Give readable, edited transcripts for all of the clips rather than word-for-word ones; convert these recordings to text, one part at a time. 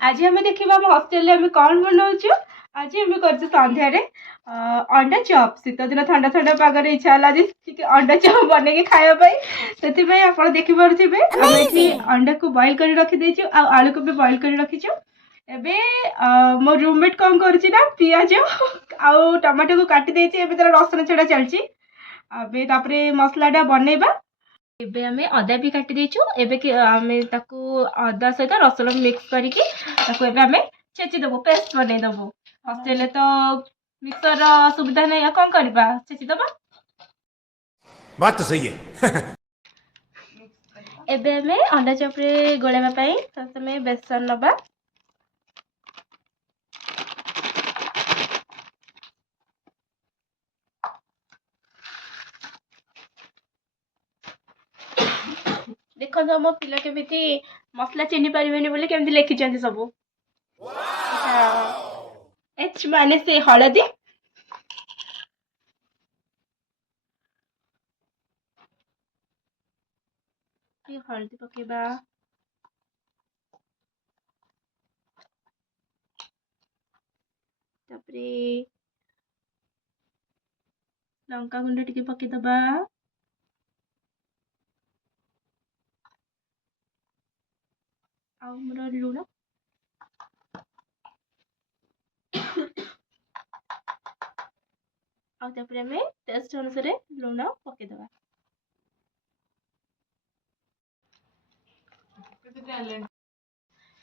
आज आम देखा आम हस्टेल आम कौन बनाऊँ। आज आम कर सन्धारे अंडा चप शीत दिन ठंडा ठंडा पागर इच्छा है अंडा चप बन खायापी से आप देखिपे आम ये अंडा को बॉइल कर रखीदे आलू को भी बॉइल कर रखीचु। एबे मो रूममेट कौन करुच्ची पियाज आउ टमाटो को काटी देछि एबे तार रसुण छेड़ा चलछि। अबे तापरे मसलाटा बनैबा एबे आमे अदा भी काटी देछु। एबे आमे ताकू अदा सहित रसुण मिक्स करके ताकू एबे आमे छेची देबो पेस्ट बनै देबो। हॉस्टेल तो मिक्सर सुविधा नहीं कौन करबा छेची देबा। बात तो सही है। एबे आमे अंडा चपरे गोलेबा पई प्रथमे बेसन नबा। देखो मो पिला केमिति मसला चिनी पारिबेनी बोली केमिति लिखिचंती सब। एच माने से हळदी हळदी पकेबा। तापरे लंका गुंड टिके पकेदबा। आउर लुण आउे टेस्ट अनुसार लुण पकेदबा।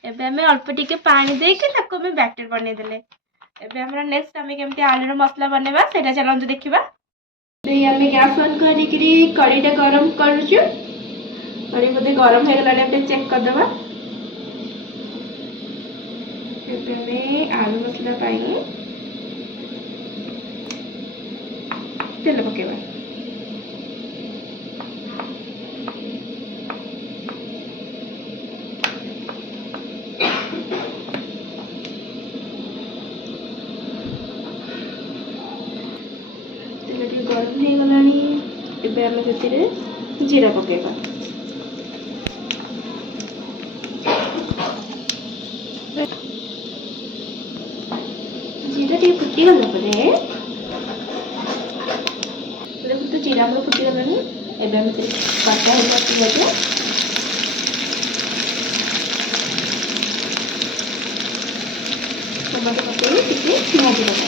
एबे हमें अल्प टिके पानी देके ताको हमें बैटर बनै देले। एबे हमरा नेक्स्ट हमें केमती आलूर मसला बनेबा सेटा चलंतु देखिबा। हमें गैस ऑन करिकरी कड़ीटा गरम करूछु। कड़ी बोधे गरम हो गलाने पे चेक कर दबा। एबे हमें आलू मसला पाई तेल पकेबा। गरम हो गलानी एबे हमें सेतिरे जीरा पकेबा। जीरा टी फुटी गला परे देखो तो जीरा हमर फुटी गलानी। एबे हमें काटा होगा पियाज टमाटो पकेबे टिके भाजी देबा।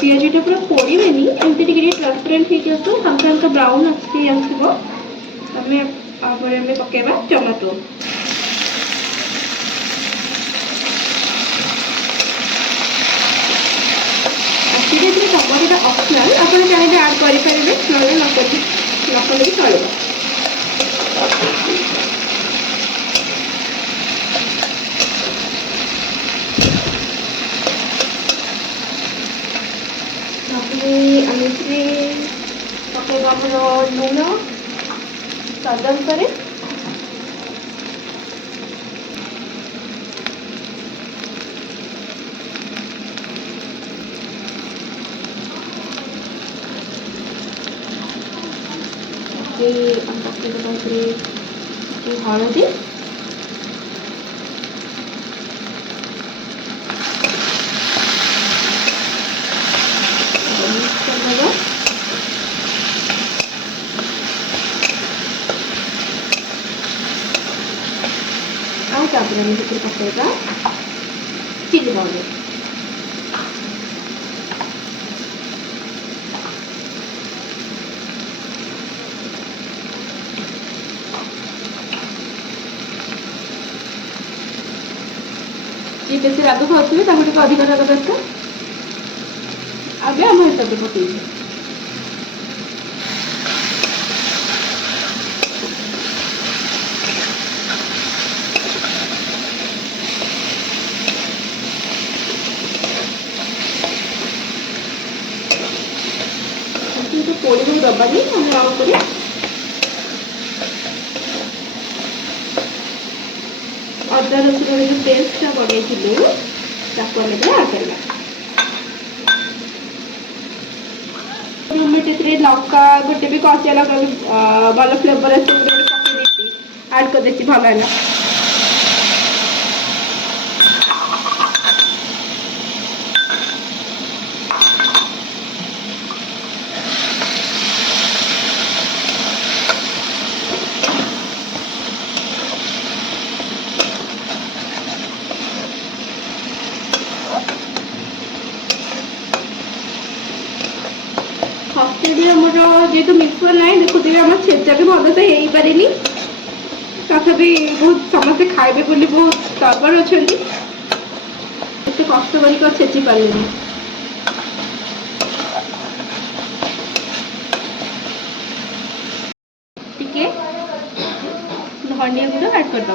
पियाजटा पूरा पोड़ेनि एमती ट्रांसपेरेंट हो हल्का हल्का ब्राउन आसो आमे पकेबा टमाटो। एक्चुअली टमाटोटा ऑप्शनल आप चाहिए ऐड करेंगे नकले भी चलो। पकेबा लुण स्वाद अनुसार। हलदी पकेगा चिली पाउडर। जी बेसी राग खाऊे अधिक राग दरकार आगे आम हिसाब से पकड़ पोड़ी दबानी हमें आउ कर अदा रसुण जो पेस्टा बनई ताको आम आड करवा। गोटे लंका गोटे भी कचिया लंका भल फ्लेवर आस पकई आड कर देती भल है। हस्टेल आमर जेहतु मिक्सर ना देखुए आम छेचा भी भल से हो पारे तथापि बहुत समस्ते खाइबे बोली बहुत तबर अच्छा एत कष्ट कर छेची पारे टिके धनिया गुड़ ऐड करदे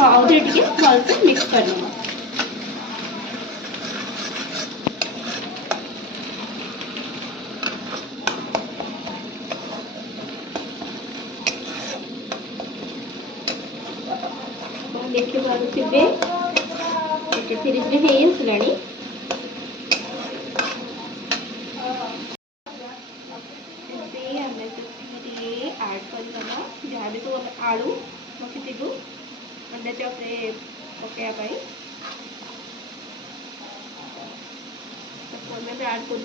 आउे टे भलसे मिक्स करदे। देखिए पारे धीरे धीरे हो आसलाणी आड करदे जहाँ भी सब आलू रखी अंडा चॉप पकड़ाई आड कर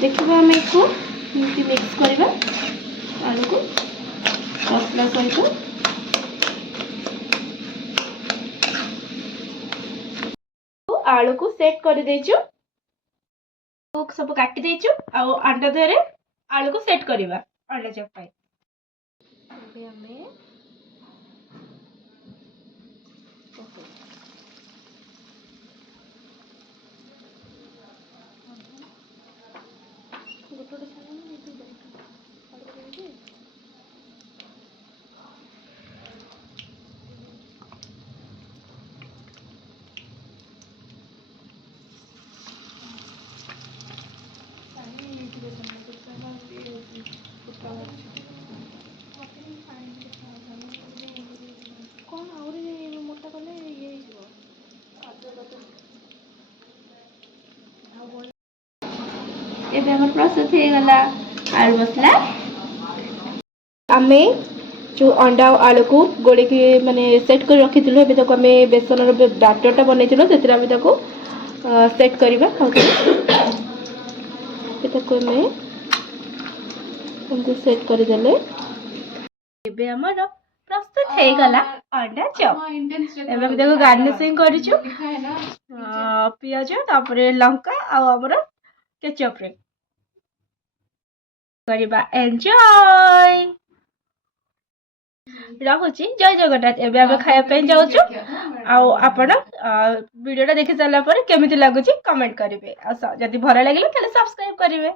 देखा आम इसको मिक्स करवा आलू को मसला सहित आलू को सेट कर देचु सब काटी देचु आ अंडा देरे आलू को सेट करवा अंडा चॉप पाई अबे हमें कौन आउरी मोटा कले ये एबे हमर प्रोसेस हे गला आलू मसला आमे जो अंडा और आलू को गोड़े के माने सेट कर रखी थिलु एबे तक आमे बेसन रो बैटरटा बनै थिलु सेतिर आमे ताको सेट करबा एटा को में हमको सेट कर देले एबे हमर प्रस्तुत हे गला अंडा चॉप एबे हम देखो गार्निशिंग करिछु पियाज तापरे लंका आ हमर केचप रे करबा एन्जॉय रखुची जय जगन्नाथ एबे हम खाया पे जाउछु आ आपण वीडियोटा देखि साला पर केमिति लागुची कमेंट करिवे आ जदी भरा लागिला तले सब्सक्राइब करिवे।